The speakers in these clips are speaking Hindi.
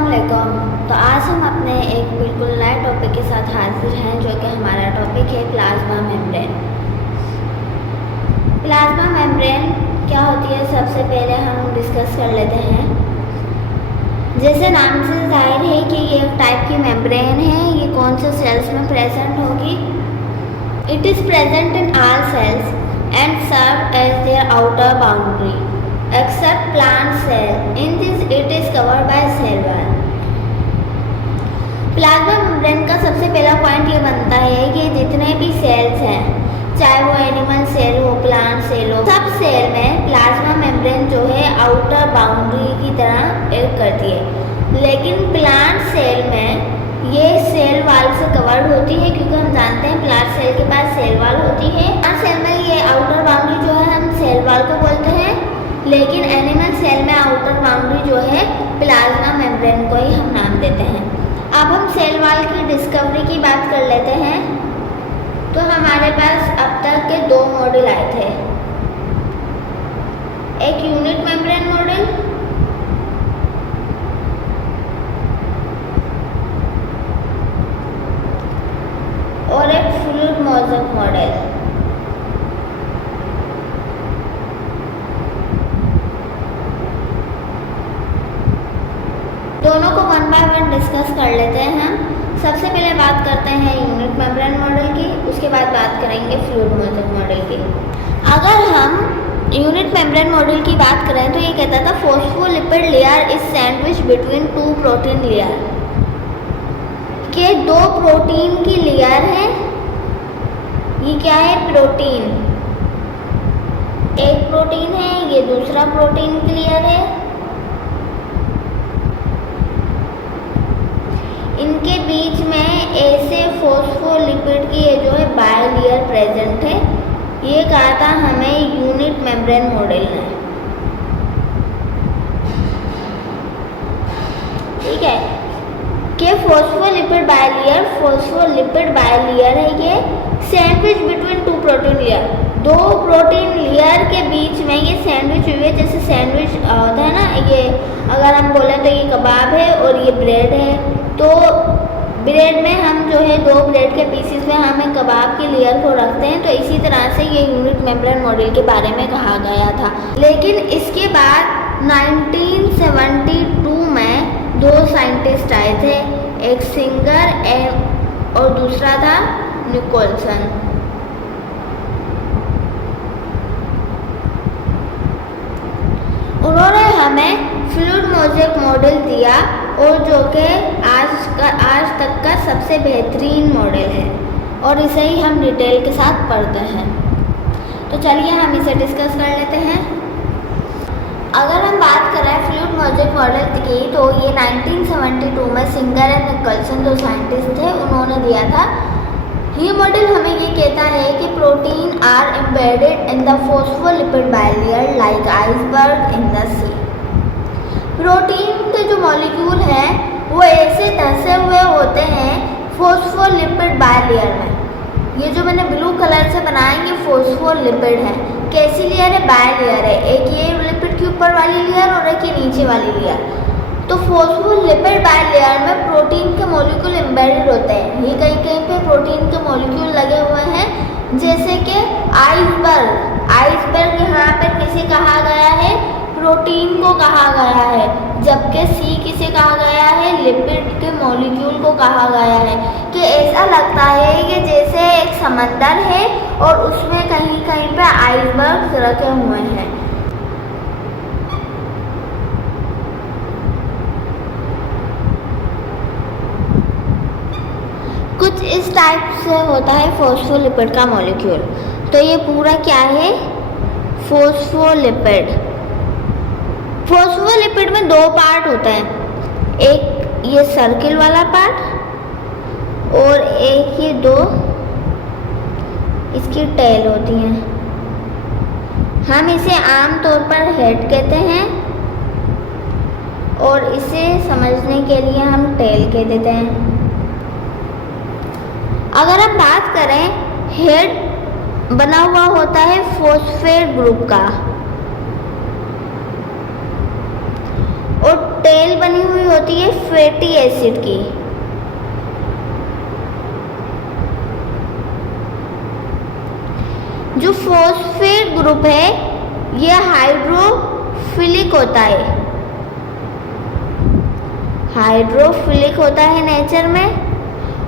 अस्सलामुअलैकुम। तो आज हम अपने एक बिल्कुल नए टॉपिक के साथ हाजिर हैं, जो कि हमारा टॉपिक है प्लाज्मा मेम्ब्रेन। प्लाज्मा मेम्ब्रेन क्या होती है, सबसे पहले हम डिस्कस कर लेते हैं। जैसे नाम से जाहिर है कि ये एक टाइप की मेम्ब्रेन है। ये कौन से सेल्स में प्रेजेंट होगी? It is present in all cells and serve as their outer boundary except plant cell. In this it is covered by cell wall. Plasma membrane का सबसे पहला पॉइंट ये बनता है कि जितने भी सेल्स हैं, चाहे वो एनिमल सेल हो, प्लांट सेल हो, सब सेल में प्लाज्मा मेम्ब्रेन जो है आउटर बाउंड्री की तरह एक्ट करती है। लेकिन प्लांट सेल में ये सेल वाल से कवर्ड होती है, क्योंकि हम जानते हैं प्लांट सेल के पास सेल वाल होती है। प्लांट सेल में ये आउटर बाउंड्री जो है हम सेल वाल को बोलते हैं, लेकिन एनिमल सेल में आउटर बाउंड्री जो है प्लाज्मा मेम्ब्रेन को ही हम नाम देते हैं। अब हम सेल वॉल की डिस्कवरी की बात कर लेते हैं। तो हमारे पास अब तक के दो मॉडल आए थे, एक यूनिट मेम्ब्रेन मॉडल और एक फ्लूइड मोज़ेक मॉडल। दोनों को वन बाय वन डिस्कस कर लेते हैं हम। सबसे पहले बात करते हैं यूनिट मेम्ब्रेन मॉडल की, उसके बाद बात करेंगे फ्लूइड मोज़ेक मॉडल की। अगर हम यूनिट मेम्ब्रेन मॉडल की बात करें तो ये कहता था phospholipid layer is sandwich between two protein layer, के दो प्रोटीन की लेयर है। ये क्या है? प्रोटीन, एक प्रोटीन है, ये दूसरा प्रोटीन की लेयर है। इनके बीच में ऐसे फॉस्फोलिपिड की ये जो है बायलेयर प्रेजेंट है। ये कहा था हमें यूनिट मेम्ब्रेन मॉडल ने, ठीक है, कि फॉस्फोलिपिड बायलेयर है ये sandwich between two protein layer, दो प्रोटीन लेयर के बीच में ये सैंडविच हुई है। जैसे सैंडविच होता है ना, ये अगर हम बोले तो ये कबाब है और ये ब्रेड है, तो ब्रेड में हम जो है दो ब्रेड के पीसेस में हम कबाब की लेयर को रखते हैं। तो इसी तरह से ये यूनिट मेम्ब्रेन मॉडल के बारे में कहा गया था। लेकिन इसके बाद 1972 में दो साइंटिस्ट आए थे, एक सिंगर और दूसरा था निकोलसन। उन्होंने हमें फ्लूइड मोज़ेक मॉडल दिया, और जो कि आज तक का सबसे बेहतरीन मॉडल है, और इसे ही हम डिटेल के साथ पढ़ते हैं। तो चलिए हम इसे डिस्कस कर लेते हैं। अगर हम बात करें फ्लूइड मोज़ेक मॉडल की, तो ये 1972 में सिंगर एंड निकोलसन दो साइंटिस्ट थे, उन्होंने दिया था। ये मॉडल हमें ये कहता है कि protein are embedded in the phospholipid bilayer like iceberg in the sea. Protein के जो मॉलिक्यूल हैं वो ऐसे धंसे हुए होते हैं फॉस्फोलिपिड बायलेयर में। ये जो मैंने ब्लू कलर से बनाया ये फॉस्फोलिपिड है। कैसी लेयर है? बायलेयर है। एक ये लिपिड के ऊपर वाली लेयर और एक ये नीचे वाली लेयर। तो फॉस्फोलिपिड बायलेयर में प्रोटीन के मॉलिक्यूल एम्बेडेड होते हैं। ये कहीं कहीं पे प्रोटीन के मॉलिक्यूल लगे हुए हैं, जैसे कि आइसबर्ग यहाँ पर किसे कहा गया है? प्रोटीन को कहा गया है। जबकि सी किसे कहा गया है? लिपिड के मॉलिक्यूल को कहा गया है। कि ऐसा लगता है कि जैसे एक समंदर है और उसमें कहीं कहीं पे आइसबर्ग रखे हुए हैं। कुछ इस टाइप से होता है फॉस्फोलिपिड का मॉलिक्यूल। तो ये पूरा क्या है? फॉस्फोलिपिड। फॉस्फोलिपिड में दो पार्ट होते हैं, एक ये सर्किल वाला पार्ट और एक ये दो इसकी टेल होती हैं। हम इसे आमतौर पर हेड कहते हैं और इसे समझने के लिए हम टेल कह देते हैं। अगर हम बात करें, हेड बना हुआ होता है फॉस्फेट ग्रुप का और टेल बनी हुई होती है फैटी एसिड की। जो फॉस्फेट ग्रुप है ये हाइड्रोफिलिक होता है, हाइड्रोफिलिक होता है नेचर में।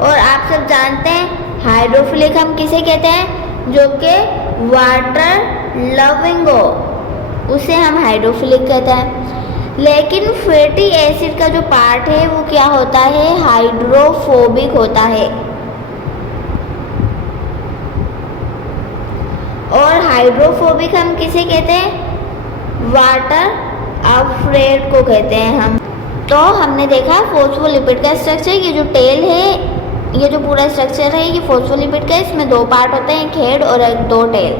और आप सब जानते हैं हाइड्रोफिलिक हम किसे कहते हैं, जो कि वाटर लविंग हो उसे हम हाइड्रोफिलिक कहते हैं। लेकिन फैटी एसिड का जो पार्ट है वो क्या होता है, हाइड्रोफोबिक होता है। और हाइड्रोफोबिक हम किसे कहते हैं, वाटर अफ्रेड को कहते हैं हम। तो हमने देखा फॉस्फोलिपिड का स्ट्रक्चर, ये जो टेल है, ये जो पूरा स्ट्रक्चर है ये फॉस्फोलिपिड का, इसमें दो पार्ट होते हैं, एक हेड और एक दो टेल।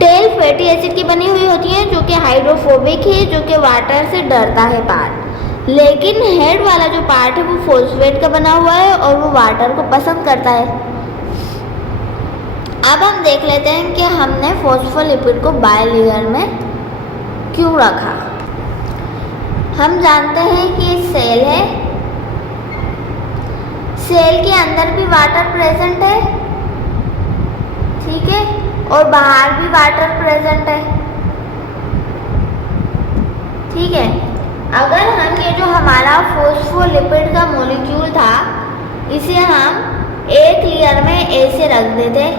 टेल फैटी एसिड की बनी हुई होती है जो कि हाइड्रोफोबिक है, जो कि वाटर से डरता है पार्ट। लेकिन हेड वाला जो पार्ट है वो फॉस्फेट का बना हुआ है और वो वाटर को पसंद करता है। अब हम देख लेते हैं कि हमने फॉस्फोलिपिड को बाइलेयर में क्यों रखा। हम जानते हैं कि सेल है, सेल के अंदर भी वाटर प्रेजेंट है, ठीक है, और बाहर भी वाटर प्रेजेंट है, ठीक है। अगर हम ये जो हमारा फॉस्फोलिपिड का मॉलिक्यूल था इसे हम एक लेयर में ऐसे रख देते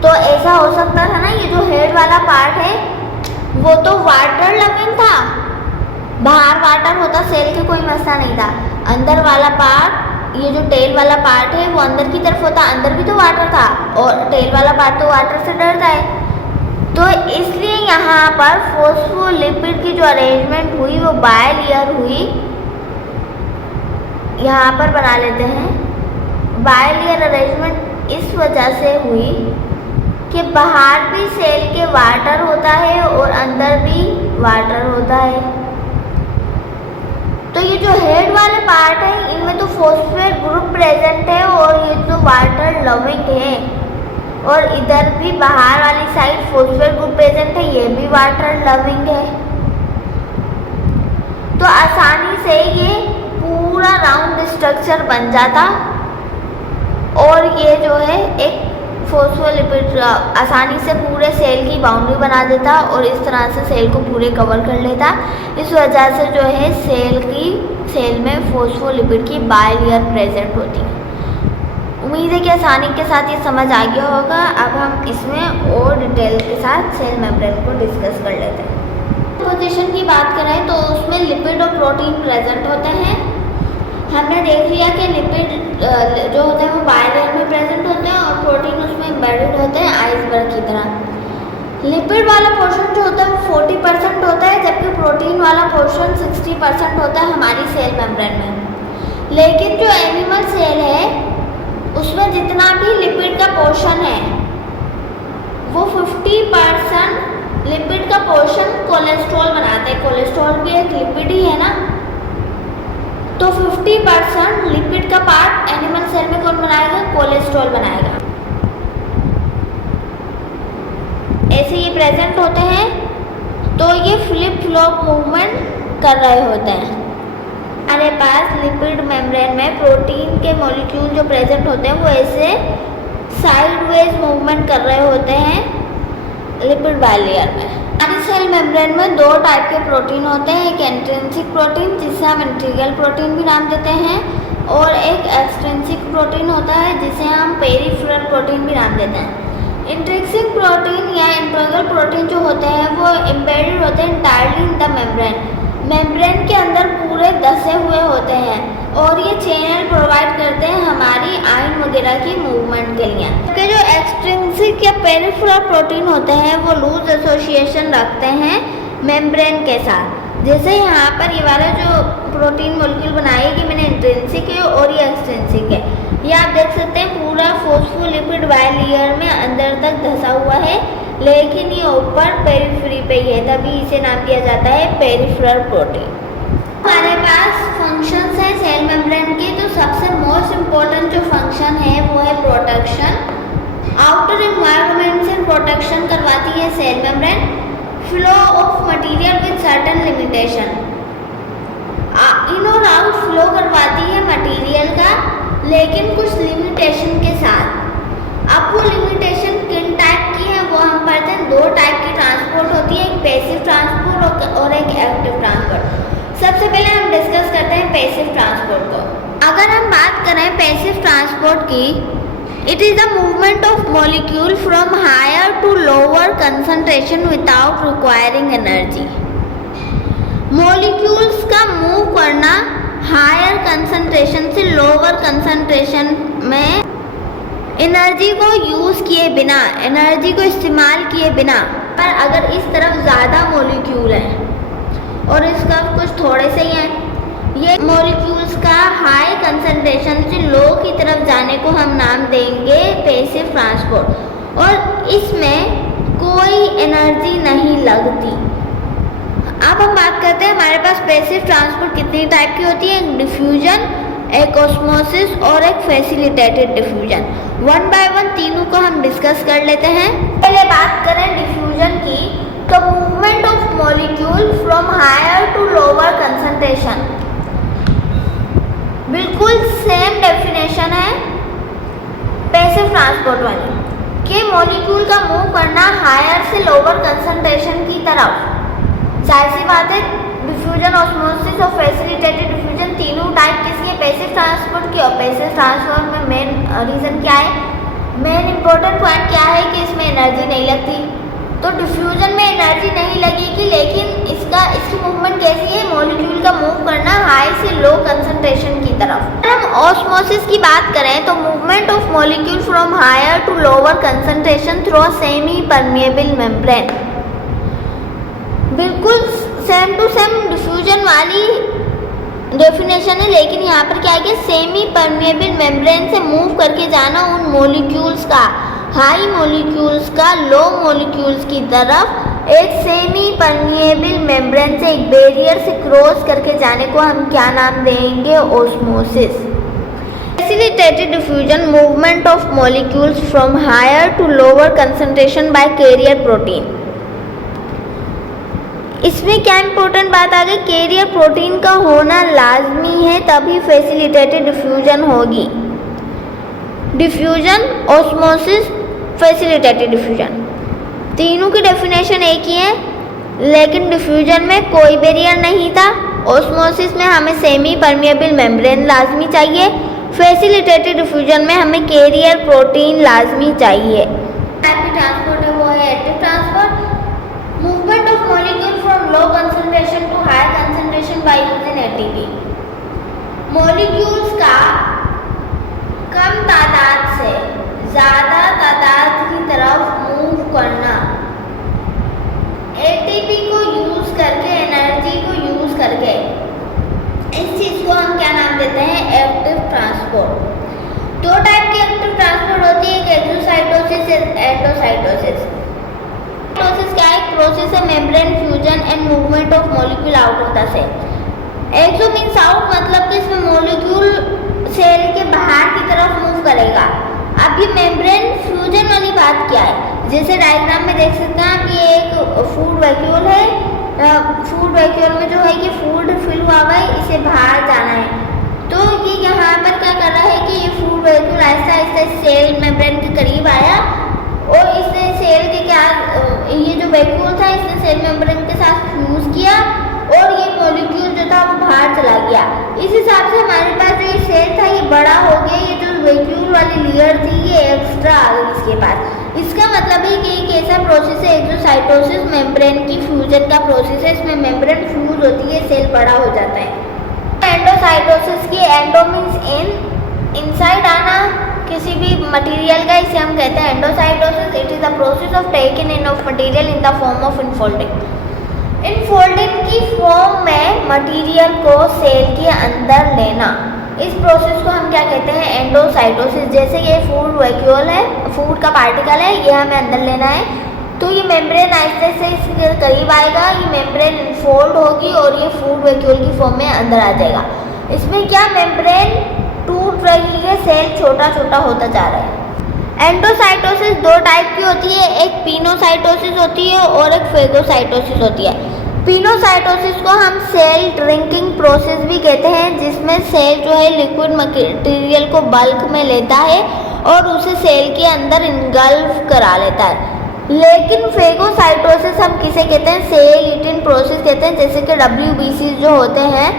तो ऐसा हो सकता था ना, ये जो हेड वाला पार्ट है वो तो वाटर लविंग था, बाहर वाटर होता, सेल के कोई मसला नहीं था। अंदर वाला पार्ट, ये जो टेल वाला पार्ट है वो अंदर की तरफ होता, अंदर भी तो वाटर था और टेल वाला पार्ट तो वाटर से डरता है। तो इसलिए यहाँ पर फॉस्फोलिपिड की जो अरेंजमेंट हुई वो बाइलेयर हुई, यहाँ पर बना लेते हैं। बाइलेयर अरेंजमेंट इस वजह से हुई कि बाहर भी सेल के वाटर होता है और अंदर भी वाटर होता है। तो ये जो हेड वाले पार्ट है इनमें तो फॉस्फेट ग्रुप प्रेजेंट है और ये जो वाटर लविंग है, और इधर भी बाहर वाली साइड फॉस्फेट ग्रुप प्रेजेंट है, ये भी वाटर लविंग है। तो आसानी से ये पूरा राउंड स्ट्रक्चर बन जाता और ये जो है एक फॉस्फोलिपिड आसानी से पूरे सेल की बाउंड्री बना देता और इस तरह से सेल को पूरे कवर कर लेता। इस वजह से जो है सेल में फॉस्फोलिपिड की बाइलेयर प्रेजेंट होती है। उम्मीद है कि आसानी के साथ ये समझ आ गया होगा। अब हम इसमें और डिटेल के साथ सेल मेम्ब्रेन को डिस्कस कर लेते हैं। कंपोजिशन की बात करें तो उसमें लिपिड और प्रोटीन प्रेजेंट होते हैं। हमने देख लिया कि लिपिड जो होते हैं वो बाइलेयर में प्रेजेंट होते हैं और प्रोटीन उसमें एम्बेडेड होते हैं आइसबर्ग की तरह। लिपिड वाला पोर्शन जो होता है वो 40% होता है, जबकि प्रोटीन वाला पोर्शन 60% होता है हमारी सेल मेम्ब्रेन में। लेकिन जो एनिमल सेल है उसमें जितना भी लिपिड का पोर्शन है वो 50% लिपिड का पोर्शन कोलेस्ट्रॉल बनाता है। कोलेस्ट्रॉल भी एक लिपिड ही है ना, तो 50% लिपिड का पार्ट एनिमल सेल में कौन बनाएगा, कोलेस्ट्रॉल बनाएगा। ऐसे ये प्रेजेंट होते हैं तो ये फ्लिप फ्लॉप मूवमेंट कर रहे होते हैं। हमारे पास लिपिड मेम्ब्रेन में प्रोटीन के मॉलिक्यूल जो प्रेजेंट होते हैं वो ऐसे साइडवेज मूवमेंट कर रहे होते हैं लिपिड बाइलेयर में। हमारी सेल मेम्ब्रेन में दो टाइप के प्रोटीन होते हैं, एक इंट्रिंसिक प्रोटीन जिसे हम इंटीग्रल प्रोटीन भी नाम देते हैं, और एक एक्सट्रिंसिक प्रोटीन होता है जिसे हम पेरिफेरल प्रोटीन भी नाम देते हैं। इंट्रिंसिक प्रोटीन या इंटीग्रल प्रोटीन जो होते हैं वो एम्बेडेड होते हैं इंटायरली इन द मेम्ब्रेन के अंदर पूरे धसे हुए होते हैं और ये चैनल प्रोवाइड करते हैं हमारी आयन वगैरह की मूवमेंट के लिए। जबकि जो एक्सट्रिंसिक या पेरिफेरल प्रोटीन होते हैं वो लूज एसोसिएशन रखते हैं मेम्ब्रेन के साथ। जैसे यहाँ पर ये वाला जो प्रोटीन मॉलिक्यूल बनाई कि मैंने इंट्रिंसिक है और ये एक्सट्रिंसिक है, ये आप देख सकते हैं पूरा फॉस्फोलिपिड बाइलेयर में अंदर तक धसा हुआ है, लेकिन ये ऊपर पेरिफेरी पे ही है, तभी इसे नाम दिया जाता है पेरिफेरल प्रोटीन। हमारे पास फंक्शंस है सेल मेम्ब्रेन के, तो सबसे मोस्ट इम्पोर्टेंट जो फंक्शन है वो है प्रोटेक्शन। आउटर एनवायरनमेंट से प्रोटेक्शन करवाती है cell membrane. Flow of material with certain limitation. In और आउट फ्लो करवाती है मटेरियल का, लेकिन कुछ लिमिटेशन के साथ। अब वो लिमिटेशन किन टाइप की है वो हम पढ़ते हैं। दो टाइप की ट्रांसपोर्ट होती है, एक पैसिव ट्रांसपोर्ट और एक एक्टिव ट्रांसपोर्ट। सबसे पहले हम डिस्कस करते हैं पैसिव ट्रांसपोर्ट को। अगर हम बात करें पैसिव ट्रांसपोर्ट की, it is the movement of molecule from higher to lower concentration without requiring energy. Molecules का मूव करना हायर कंसंट्रेशन से लोअर कंसंट्रेशन में एनर्जी को यूज़ किए बिना, एनर्जी को इस्तेमाल किए बिना। पर अगर इस तरफ ज़्यादा मॉलिक्यूल हैं और इस तरफ कुछ थोड़े से ही हैं, ये मॉलिक्यूल्स का हाई कंसंट्रेशन से लो की तरफ जाने को हम नाम देंगे पैसिव ट्रांसपोर्ट, और इसमें कोई एनर्जी नहीं लगती। अब हम बात करते हैं हमारे पास पैसिव ट्रांसपोर्ट कितनी टाइप की होती है। एक डिफ्यूजन, एक ऑस्मोसिस और एक facilitated diffusion. One by one तीनों को हम डिस्कस कर लेते हैं। पहले बात करें डिफ्यूजन की, तो movement of molecule from higher to lower concentration. बिल्कुल सेम डेफिनेशन है पैसिव ट्रांसपोर्ट वाली, कि मॉलिक्यूल का मूव करना हायर से लोअर कंसंट्रेशन की तरफ। जाहिर सी बात है, डिफ्यूजन, ऑस्मोसिस और फैसिलिटेटेड डिफ्यूजन तीनों टाइप किसी है पैसिव ट्रांसपोर्ट की। और पैसिव ट्रांसपोर्ट में मेन रीज़न क्या है, मेन इंपॉर्टेंट पॉइंट क्या है कि इसमें एनर्जी नहीं लगती। तो डिफ्यूजन में एनर्जी नहीं लगेगी, लेकिन इसकी मूवमेंट कैसी है, मॉलिक्यूल का मूव करना हाई से लो कंसंट्रेशन की तरफ। अगर हम ऑस्मोसिस की बात करें तो movement of molecule from higher to lower concentration through semi permeable membrane. बिल्कुल सेम टू सेम डिफ्यूजन वाली डेफिनेशन है, लेकिन यहाँ पर क्या है कि सेमी परमिएबल मेम्ब्रेन से मूव करके जाना उन मॉलिक्यूल्स का, हाई मॉलिक्यूल्स का लो मॉलिक्यूल्स की तरफ एक सेमी परमिएबल मेम्ब्रेन से, एक बैरियर से क्रॉस करके जाने को हम क्या नाम देंगे, osmosis. Facilitated diffusion, movement of molecules from higher to lower concentration by carrier protein. इसमें क्या इंपॉर्टेंट बात आ गई, कैरियर प्रोटीन का होना लाजमी है, तभी फैसिलिटेटेड डिफ्यूजन होगी। डिफ्यूजन, ऑस्मोसिस, फैसिलिटेटेड डिफ्यूजन तीनों की डेफिनेशन एक ही है, लेकिन डिफ्यूजन में कोई बैरियर नहीं था, ऑस्मोसिस में हमें सेमी परमिएबल मेम्ब्रेन लाजमी चाहिए, फैसिलिटेटेड डिफ्यूजन में हमें कैरियर प्रोटीन लाजमी चाहिए। टाइप की ट्रांसपोर्ट है वो है active transport. Movement of molecule from low concentration to high concentration by using ATP. Molecules का कम तादाद से ज़्यादा तादाद की तरफ मूव करना, एटीपी को यूज़ करके, एनर्जी को यूज़ करके, इस चीज़ को हम क्या नाम देते हैं, एक्टिव ट्रांसपोर्ट। दो टाइप की एक्टिव ट्रांसपोर्ट होती है, एक एक्सोसाइटोसिस, एंडोसाइटोसिस। एक्सोसाइटोसिस क्या है, प्रोसेस है membrane fusion and movement of molecule out of the cell. Exo means out, मतलब कि इसमें मॉलिक्यूल सेल के बाहर की तरफ मूव करेगा। अब ये मेम्ब्रेन फ्यूजन वाली बात क्या है, जैसे डायग्राम में देख सकते हैं आप, ये एक फूड वैक्यूल है। फूड वैक्यूल में जो है कि फूड फिल हुआ है, इसे बाहर जाना है। तो ये यहाँ पर क्या कर रहा है कि ये food vacuole Aahista Aahista cell membrane के करीब आया, और इसने सेल के क्या, ये जो वैक्यूल था इसने सेल मेम्ब्रेन के साथ फ्यूज किया, और ये मॉलिक्यूल जो था वो बाहर चला गया। इस हिसाब से हमारे पास जो ये सेल था ये बड़ा हो गया, ये जो वैक्यूल वाली लेयर थी ये एक्स्ट्रा आ गई इसके पास। इसका मतलब है कि एक ऐसा प्रोसेस है एक्सोसाइटोसिस, मेम्ब्रेन की फ्यूजन का प्रोसेस है, इसमें मेम्ब्रेन फ्यूज होती है, सेल बड़ा हो जाता है। एंडोसाइटोसिस की, एंडो मीन्स इनसाइड आना किसी भी मटेरियल का, इसे हम कहते हैं endocytosis. It is the process of taking in of material in the form of infolding. Infolding की फॉर्म में मटेरियल को सेल के अंदर लेना, इस प्रोसेस को हम क्या कहते हैं, एंडोसाइटोसिस। जैसे ये फूड वैक्यूल है, फूड का पार्टिकल है, ये हमें अंदर लेना है, तो ये मेम्ब्रेन आहिस्ते से इसके करीब आएगा, ये मेम्ब्रेन इनफोल्ड होगी और ये फूड वैक्यूल की फॉर्म में अंदर आ जाएगा। इसमें क्या, मेम्ब्रेन टूट रही है, सेल छोटा छोटा होता जा रहा है। एंडोसाइटोसिस दो टाइप की होती है, एक पिनोसाइटोसिस होती है और एक फेगोसाइटोसिस होती है। पिनोसाइटोसिस को हम सेल ड्रिंकिंग प्रोसेस भी कहते हैं, जिसमें सेल जो है लिक्विड मटेरियल को बल्क में लेता है और उसे सेल के अंदर इनगल्फ करा लेता है। लेकिन फेगोसाइटोसिस हम किसे कहते हैं? सेल ईटिंग प्रोसेस कहते हैं। जैसे कि WBCs जो होते हैं,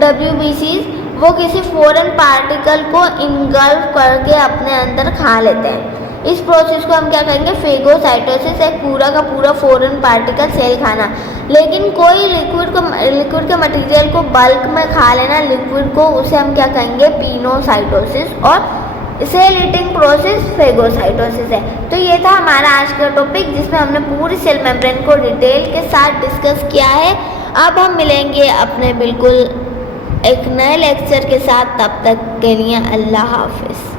WBCs वो किसी फॉरेन पार्टिकल को इनगल्फ करके अपने अंदर खा लेते हैं। इस प्रोसेस को हम क्या कहेंगे? फेगोसाइटोसिस। एक पूरा का पूरा फॉरेन पार्टिकल सेल खाना। लेकिन कोई लिक्विड के मटेरियल को बल्क में खा लेना, लिक्विड को, उसे हम क्या कहेंगे? पिनोसाइटोसिस। और सेल ईटिंग प्रोसेस फेगोसाइटोसिस है। तो ये था हमारा आज का टॉपिक, जिसमें हमने पूरी सेल मेम्ब्रेन को डिटेल के साथ डिस्कस किया है। अब हम मिलेंगे अपने बिल्कुल एक नए लेक्चर के साथ। तब तक के लिए अल्लाह हाफिज़।